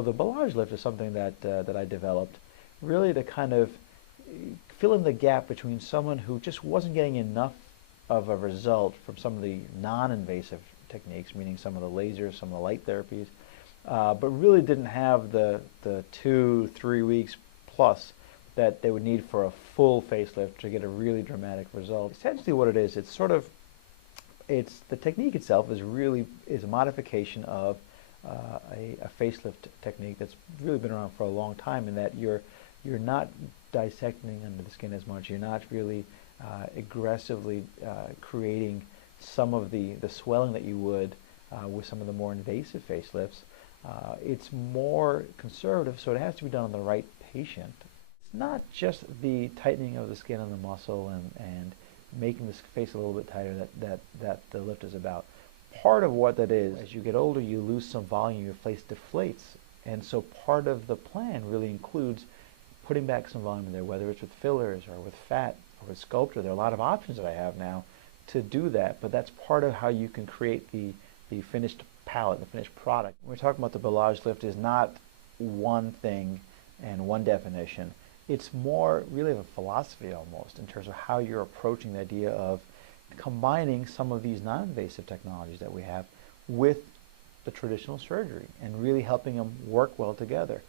So the Belage lift is something that I developed really to kind of fill in the gap between someone who just wasn't getting enough of a result from some of the non-invasive techniques, meaning some of the lasers, some of the light therapies, but really didn't have the 2-3 weeks plus that they would need for a full facelift to get a really dramatic result. Essentially what it is, it's the technique itself is a modification of a facelift technique that's really been around for a long time, in that you're not dissecting under the skin as much. You're not really aggressively creating some of the swelling that you would with some of the more invasive facelifts. It's more conservative, so it has to be done on the right patient. It's not just the tightening of the skin and the muscle and making the face a little bit tighter that the lift is about. Part of what that is, as you get older, you lose some volume, your face deflates, and so part of the plan really includes putting back some volume in there, whether it's with fillers or with fat or with Sculptra. There are a lot of options that I have now to do that, but that's part of how you can create the finished palette, the finished product. When we're talking about the Belage lift, is not one thing and one definition. It's more really of a philosophy almost, in terms of how you're approaching the idea of combining some of these non-invasive technologies that we have with the traditional surgery and really helping them work well together.